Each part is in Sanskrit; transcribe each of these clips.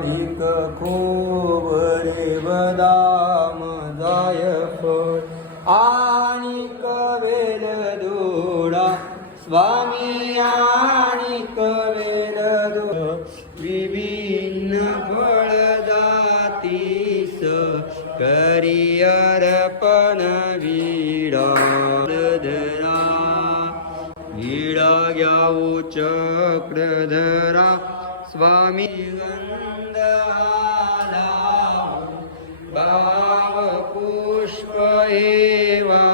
बारीक खोबरे बदाम जायफळ आणि कवेल दोडा स्वामी आणि कवेल दोडा. विभिन्न फळ जातीस करियर पण विडा. धरा विडा घ्याऊ चक्रधरा. स्वामी गंधाला भाव पुष्प एवासे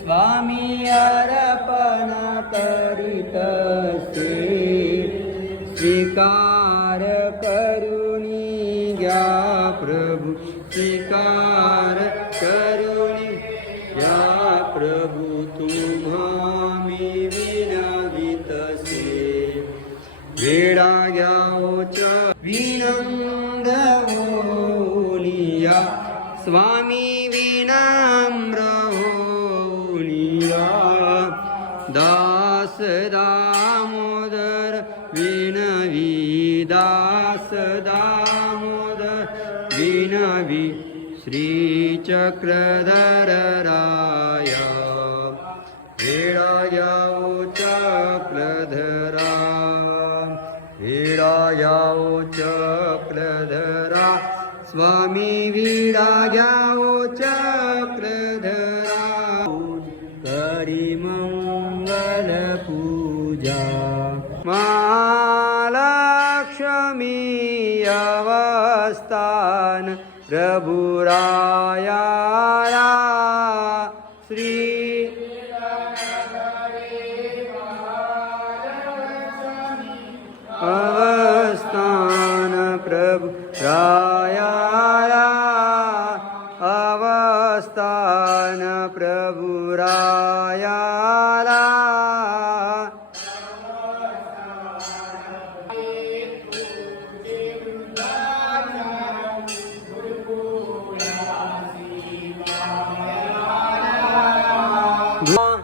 स्वामी अर्पण करीतसे स्वीकार करुणी घ्या प्रभू। स्वीकार करुणी घ्या प्रभू घ्याओच विनंद होलिया स्वामी विनम्र होलिया दास दामोदर विनवी दास दामोदर विनवी। श्रीचक्रधर चक्रधरा वेळा याओ चक्रधरा स्वामी वीडा घ्याओ चक्रधरा करी मंगल पूजा अवस्थान प्रभुराया श्री રઘુ રાયા અવસ્થાન પ્રભુ રાયા Wow.